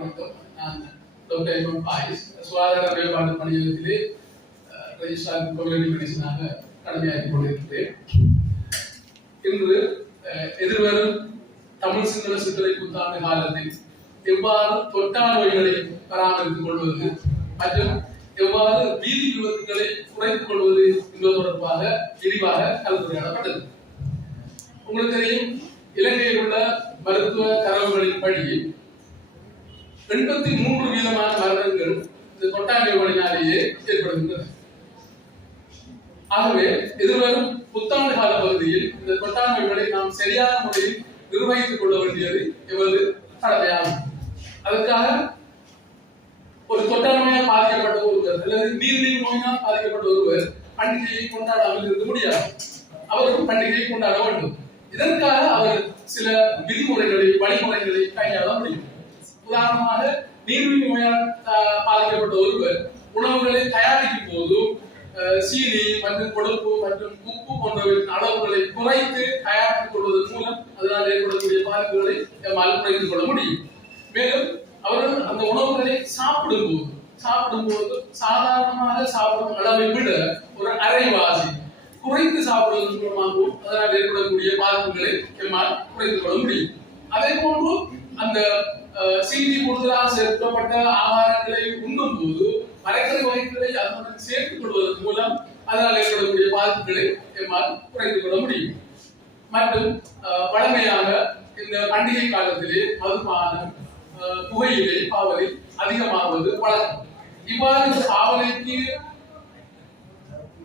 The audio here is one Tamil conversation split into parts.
வணக்கம். நான் டாக்டர் எம் பாயிஸ் சுகாதார மேம்பாட்டு பணியகத்திலே ரெஜிஸ்ட்ரார் கம்யூனிட்டி மெடிசனாக கடமையாற்றிக் கொண்டிருக்கிறேன். இன்று எதிர்வரும் தமிழ் சிங்கள சித்திரை புத்தாண்டு காலத்தில் எவ்வாறு தொற்றா நோய்களை பராமரித்துக் கொள்வது மற்றும் எவ்வாறு வீதி விபத்துகளை குறைத்துக் கொள்வது என்பது தொடர்பாக விரிவாக கலந்துரையாடப்பட்டது. உங்களுக்கு தெரியும், இலங்கையில் உள்ள மருத்துவ தரவுகளின் படி 83% மரணங்கள் இந்த தொற்றா நோய்களினாலேயே ஏற்படுகின்றன. ஆகவே எதிர்வரும் புத்தாண்டு கால பகுதியில் இந்த தொற்றா நோய்களை நாம் சரியான முறையில் நிர்வகித்துக் கொள்ள வேண்டியது எவ்வளவு கடமையாகும். அதற்காக ஒரு தொற்றா நோயால் பாதிக்கப்பட்ட ஒருவர் அல்லது நீரிழிவு நோயினால் பாதிக்கப்பட்ட ஒருவர் பண்டிகையை கொண்டாடாமல் இருக்க முடியாது. அவரும் பண்டிகையை கொண்டாட வேண்டும். இதற்காக அவர் சில விதிமுறைகளை வழிமுறைகளை கையாள முடியும். உதாரணமாக, நீரிழிவு நோயால் பாதிக்கப்பட்ட ஒருவர் உணவுகளை தயாரிக்கும் போது சீனி மற்றும் கொழுப்பு மற்றும் உப்பு போன்றவற்றின் அளவுகளை குறைத்து தயாரித்துக் கொள்வதன் மூலம் அதனால் ஏற்படக்கூடிய பாதிப்புகளை நம்மால் குறைத்துக் கொள்ள முடியும். மேலும் அவர்கள் அந்த உணவுகளை சாப்பிடும்போது சாதாரணமாக சாப்பிடும் அளவை விட ஒரு அரைவாசி குறைத்து சாப்பிடுவதன் மூலமாகவும் அதனால் ஏற்படக்கூடிய பாதிப்புகளை நம்மால் குறைத்துக் கொள்ள முடியும். அதே போன்று அந்த சீனி கூடுதலாக சேர்க்கப்பட்ட ஆகாரங்களை உண்ணும் போது மரக்கறி வகைகளை அதனுடன் சேர்த்துக் கொள்வதன் மூலம் அதனால் ஏற்படக்கூடிய பாதிப்புகளை நம்மால் குறைத்துக் கொள்ள முடியும். மற்றும் வழமையாக இந்த பண்டிகை காலத்திலே மதுபானம், புகையிலை, பாவனை அதிகமாகுவது வழக்கம். இவ்வாறு பாவனைக்கு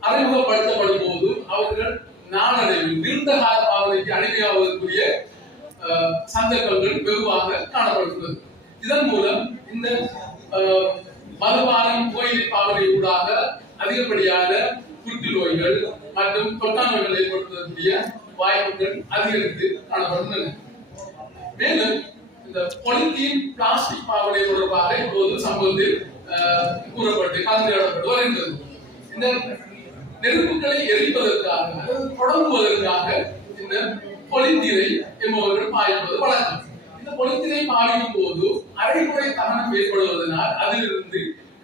அறிமுகப்படுத்தப்படும் போது அவர்கள் நாளடைவில் நீண்ட கால பாவனைக்கு அடிமையாவதற்குரிய சந்தர்ப்பங்கள் வெகுவாக காணப்படுகிறது. இதன் மூலம் இந்த மதுபானம், புகையிலை பாவனை ஊடாக அதிகப்படியான புற்று நோய்கள் மற்றும் தொற்றா நோய்கள் ஏற்படுத்தக்கூடிய வாய்ப்புகள் அதிகரித்து காணப்படுகின்றன. மேலும் இந்த பொலித்தீன் பிளாஸ்டிக் பாவனை தொடர்பாக இப்போது சம்பவத்தில் கூறப்பட்டு கலந்துரையாடப்பட்டு வருகின்றது. இந்த நெருப்புகளை எரிப்பதற்காக அல்லது தொடங்குவதற்காக இந்த பொலித்தீனை என்பவர்கள் பாய்ப்பது வழக்கம். இந்த பொலித்தீனை பாவிக்கும் போது அரைகுறை தகனம் ஏற்படுவதனால் அதிலிருந்து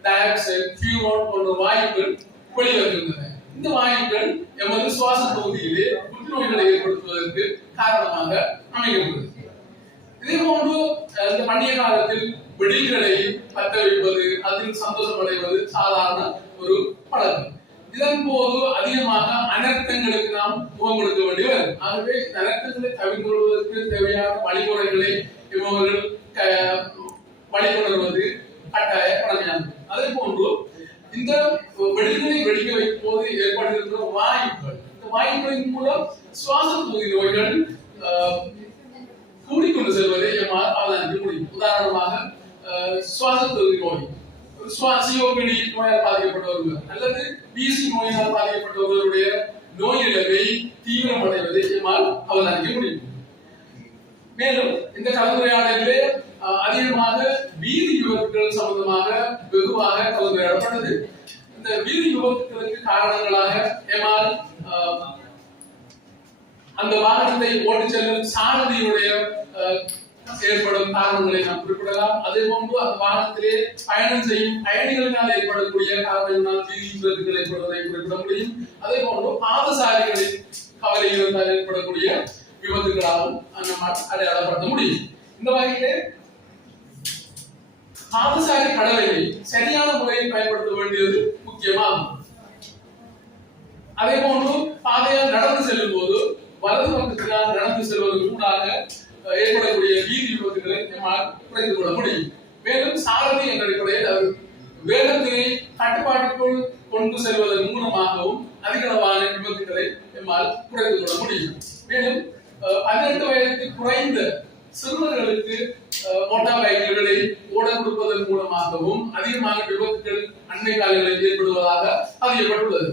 டயாக்சைடு, ஃபியூரான் போன்ற வாயுக்கள் வெளிவருகின்றன. இந்த வாயுக்கள் எமது சுவாச பகுதியிலே புற்றுநோய்களை ஏற்படுத்துவதற்கு காரணமாக அமைகிறது. இதே போன்று இந்த பண்டிகை காலத்தில் வெடிகளை பற்ற வைப்பது, அதில் சந்தோஷம் அடைவது சாதாரண ஒரு பழக்கம். இதன் போது அதிகமாக அனர்த்தங்களுக்கு நாம் முகம் கொடுக்க வேண்டி வரும். ஆகவே அனர்த்தங்களை தவிர்த்து கொள்வதற்கு தேவையான வழிமுறைகளை இவர்கள் வழிபடுவது கட்டாய கடமையானது. அதே போன்று இந்த வெடிகளை வெடிக்க வைக்கும் போது ஏற்படுகின்ற வாயுக்கள், இந்த வாயுக்களின் மூலம் சுவாச பகுதி நோய்கள் கூடிக்கொண்டு செல்வதை நம்மால் அவதானிக்க முடியும். உதாரணமாக சுவாச பகுதி நோய், சிஓபிடி நோயால் பாதிக்கப்பட்டவர்கள் அல்லது பிசி நோயினால் பாதிக்கப்பட்டவர்களுடைய நோய் நிலைமை தீவிரமடைவதை நம்மால் அவதானிக்க முடியும். மேலும் இந்த கலந்துரையாடலிலே அதிகமாக வீதி விபத்துகள் சம்பந்தமாக வெகுவாக கலந்துரையாடப்பட்டது. இந்த வீதி விபத்துகளுக்கு காரணங்களாக நம்மால் அந்த வாகனத்தை ஓட்டிச் செல்லும் சாரதியுடைய ஏற்படும் காரணங்களை நாம் குறிப்பிடலாம். அதே போன்று அந்த வாகனத்திலே பயணம் செய்யும் பயணிகளினால் ஏற்படக்கூடிய காரணங்களால் வீதி விபத்துகள் ஏற்படுவதை குறிப்பிட முடியும். அதே போன்று பாதசாரிகளின் கவலையிலிருந்தால் ஏற்படக்கூடிய விபத்துகளாலும் நம்மால் அடையாளப்படுத்த முடியும். இந்த வகையிலே பாதசாரி கடவையை சரியான முறையில் பயன்படுத்த வேண்டியது முக்கியமாகும். அதே போன்று பாதையால் நடந்து செல்லும் போது வலது பக்கத்தினால் நடந்து செல்வதற்கு ஊடாக ஏற்படக்கூடிய வீதி விபத்துகளை நம்மால் குறைத்துக் கொள்ள முடியும். மேலும் சாரதி என்ற அடிப்படையில் வேகத்தினை கட்டுப்பாட்டுக்குள் கொண்டு செல்வதன் மூலமாகவும் அதிகளவான விபத்துகளை நம்மால் குறைத்துக் கொள்ள முடியும். மேலும் 18 வயதுக்கு குறைந்த சிறுவர்களுக்கு மோட்டார் பைக்குகளை ஓட கொடுப்பதன் மூலமாகவும் அதிகமான விபத்துகள் அண்மை காலங்களில் ஏற்படுவதாக பதியப்பட்டுள்ளது.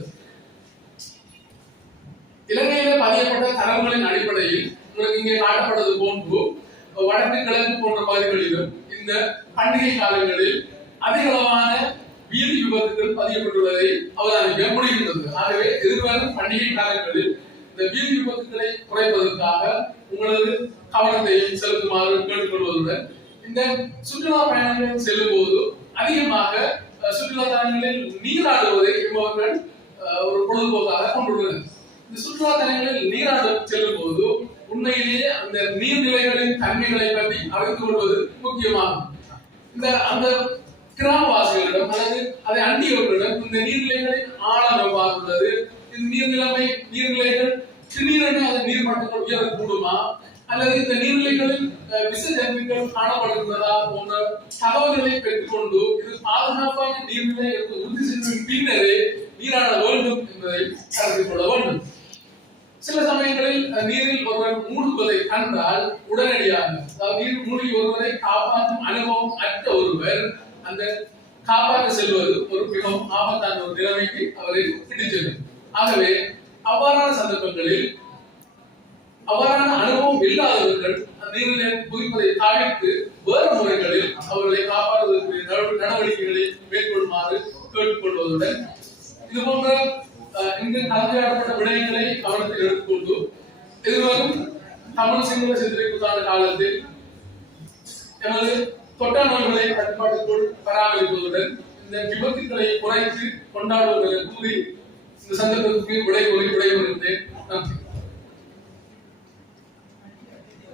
இலங்கையில பதியப்பட்ட தரவுகளின் அடிப்படையில் உங்களுக்கு இங்கே காட்டப்பட்டது போன்று வடக்கு கிழக்கு போன்ற பகுதிகளிலும் இந்த பண்டிகை காலங்களில் அதிகளவான வீதி விபத்துகள் பதியப்பட்டுள்ளதை அவதானிக்க முடிகின்றது. ஆகவே எதிர்வரும் பண்டிகை காலங்களில் இந்த வீதி விபத்துகளை குறைப்பதற்காக உங்களது கவனத்தை செலுத்துமாறு கேட்டுக்கொள்வதுடன் இந்த சுற்றுலா பயணங்கள் செல்லும் போது அதிகமாக சுற்றுலா தலங்களில் நீராடுவதை என்பவர்கள் ஒரு பொழுதுபோக்காக கொண்டுள்ளனர். இந்த சுற்றுலா தலங்களில் நீராட செல்லும் போது உண்மையிலேயே அந்த நீர்நிலைகளின் தன்மைகளை பற்றி அறிந்து கொள்வது முக்கியமாகும். அந்த கிராமவாசிகளிடம் அல்லது அதை அண்டியவர்களிடம் இந்த நீர்நிலைகளின் ஆழம் எவ்வாறு உள்ளது, இந்த நீர்நிலைகள் திடீரென அதன் நீர்மட்டங்கள் உயரக்கூடுமா அல்லது இந்த நீர்நிலைகளில் விசஜந்துக்கள் காணப்படுகிறதா போன்ற தகவல்களை பெற்றுக்கொண்டு இது பாதுகாப்பான நீர்நிலை என்று உறுதி செய்த பின்னரே நீராட வேண்டும் என்பதை கருத்தில் கொள்ள வேண்டும். சில சமயங்களில் நீரில் ஒருவர் மூழ்குவதை கண்டால் உடனடியாக நீர் மூழ்கி ஒருவரை காப்பாற்றும் அனுபவம் அற்ற ஒருவர் அந்த காப்பாற்ற செல்வது ஒரு மிகவும் ஆபத்தான ஒரு நிலைமைக்கு அவரை பிடிச்சது. ஆகவே அவ்வாறான சந்தர்ப்பங்களில் அவ்வாறான அனுபவம் இல்லாதவர்கள் நீரில் குதிப்பதை தவிர்த்து வேறு முறைகளில் அவர்களை காப்பாற்றுவதற்குரிய நடவடிக்கைகளை மேற்கொள்ளுமாறு கேட்டுக்கொள்வதுடன் இது போன்ற இங்கு கலந்துரையாடப்பட்ட விடயங்களை கவனத்தில் எடுத்துக்கொண்டு எதிர்வரும் தமிழ் சிங்கள சித்திரை புத்தாண்டு காலத்தில் எமது தொற்றா நோய்களை கட்டுப்பாட்டுக்குள் பராமரிப்பதுடன் இந்த விபத்துக்களை குறைத்து கொண்டாடுவதை கூறி இந்த சந்தர்ப்பத்துக்கு விடைபெறுகின்றேன். நன்றி.